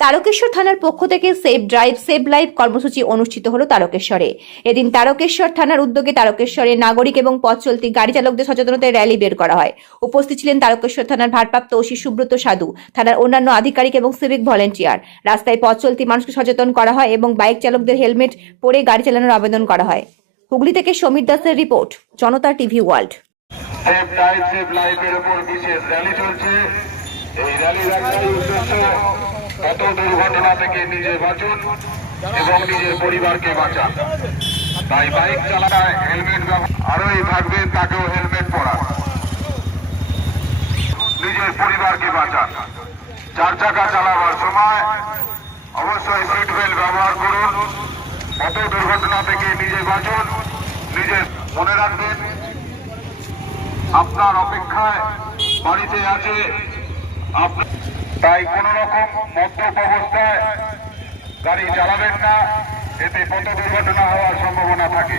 তারকেশ্বর থানার পক্ষ থেকে সেভ ড্রাইভ সেভ লাইফ কর্মসূচি অনুষ্ঠিত হলো তারকেশ্বরে। এদিন তারকেশ্বর থানার উদ্যোগে তারকেশ্বরে নাগরিক এবং পথ চলতি গাড়ি চালকদের সচেতনতার র্যালি বের করা হয়। উপস্থিত ছিলেন তারকেশ্বর থানার ভারপ্রাপ্ত ওসি সুব্রত সাধু, থানার অন্যান্য আধিকারিক এবং সিভিক ভলেন্টিয়ার। রাস্তায় পথ চলতি মানুষকে সচেতন করা হয় এবং বাইক চালকদের হেলমেট পরে গাড়ি চালানোর আবেদন করা হয়। হুগলি থেকে সমীর দাসের report, Janata TV World. Save drive save লাইফের উপর বিশেষ র্যালি চলছে। এই র্যালির একটাই উদ্দেশ্য, কত দুর্ঘটনা থেকে নিজে বাঁচুন এবং নিজের পরিবারকে বাঁচান। তাই বাইক চালায় হেলমেট আরোই থাকবেন, তাকেও হেলমেট পরান, নিজের পরিবারকে বাঁচান। চার চাকা চালাবার সময় অবশ্যই সিট বেল্ট ব্যবহার করুন। কত দুর্ঘটনা থেকে নিজে বাঁচুন, নিজে মনে রাখবেন আপনার অপেক্ষায় বাড়িতে আছে। তাই কোন রকম মদ্যপ অবস্থায় গাড়ি চালাবেন না, এতে কত দুর্ঘটনা হওয়ার সম্ভাবনা থাকে।